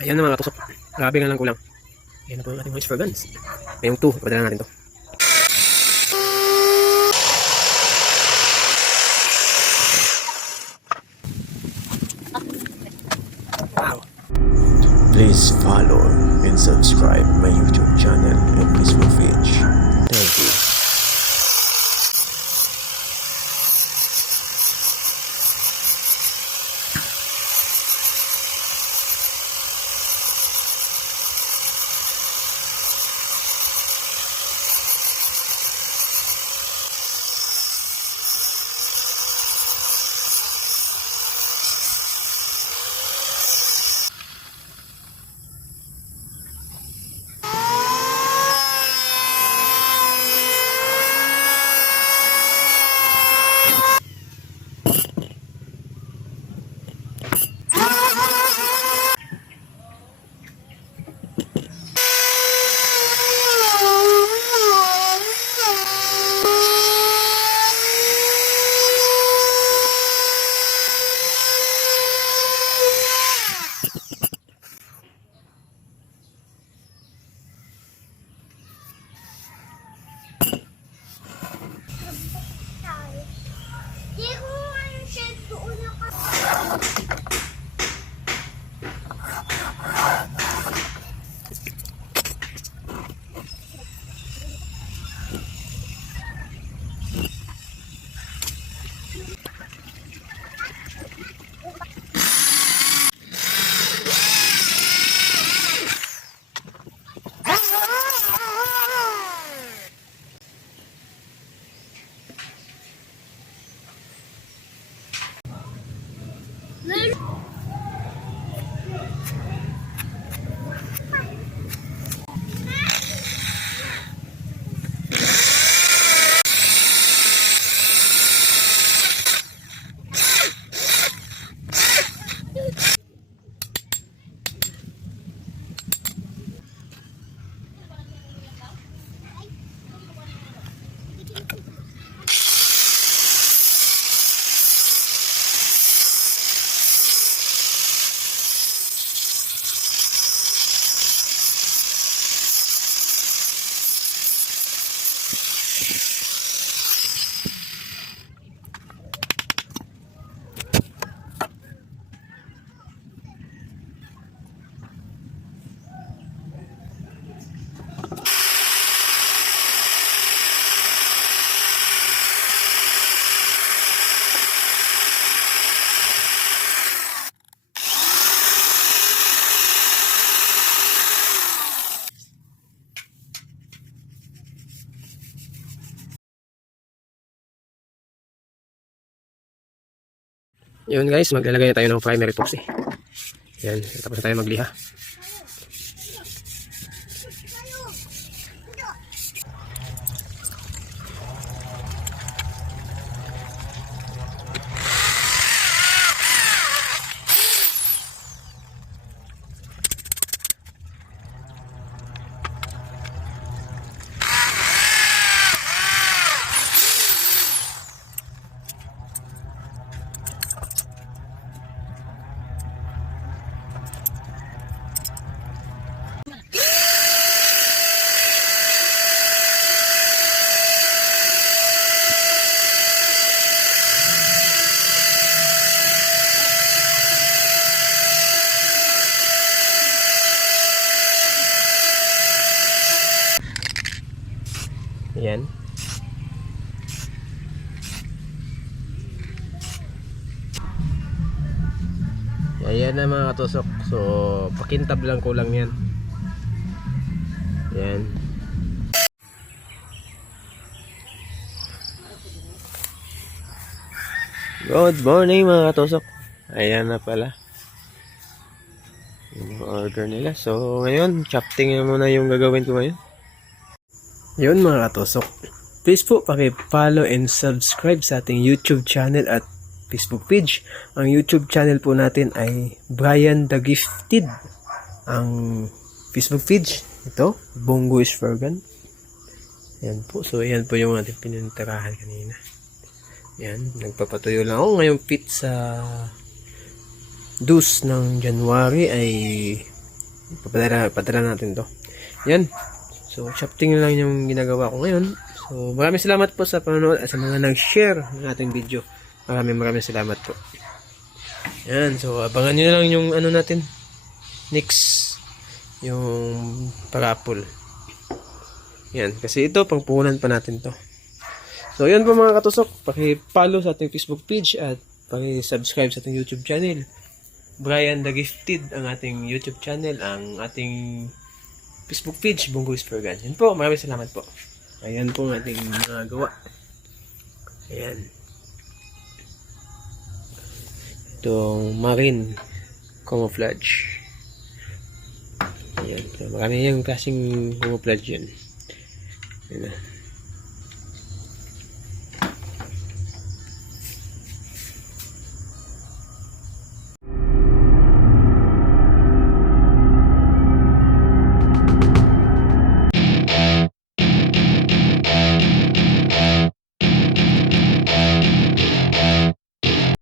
Ayan na mga katusok. Grabe nga lang kulang. Ayan na po yung ating mga spurgans. Ngayong 2, ipadala natin to. Wow. Please follow and subscribe my YouTube channel and Facebook page. Thank you. Yun guys, maglalagay na tayo ng primary epoxy. Yan, tapos na tayo magliha. Yan. Ayan na mga katusok. So, pakintab lang kulang yan. Yan. Good morning mga katusok. Ayan na pala yung order nila. So, ngayon, chopting na muna yung gagawin ko ngayon. Yun mga katusok. Please po paki-follow and subscribe sa ating YouTube channel at Facebook page. Ang YouTube channel po natin ay Brian the Gifted. Ang Facebook page, ito, Bongo Spurgan. Yan po. So, yan po yung ating pinintirahan kanina. Yan. Nagpapatuyo lang ako. Ngayong pizza dus ng January ay Padala natin to. Yan. So, shafting lang yung ginagawa ko ngayon. So, maraming salamat po sa panonood at sa mga nag-share ng ating video. Maraming salamat po. Yan. So, abangan nyo lang yung ano natin. Next. Yung parapol. Yan. Kasi ito, pangpuhunan pa natin to. So, yan po mga katusok. Paki-follow sa ating Facebook page at paki-subscribe sa ating YouTube channel. Brian the Gifted ang ating YouTube channel, ang ating Facebook page, Bongo Ispergan. Yan po, maraming salamat po. Ayan po ang ating mga gawa. Ayan. Itong marine camouflage. Ayan. So, marami yung klaseng camouflage yan. Ayan na.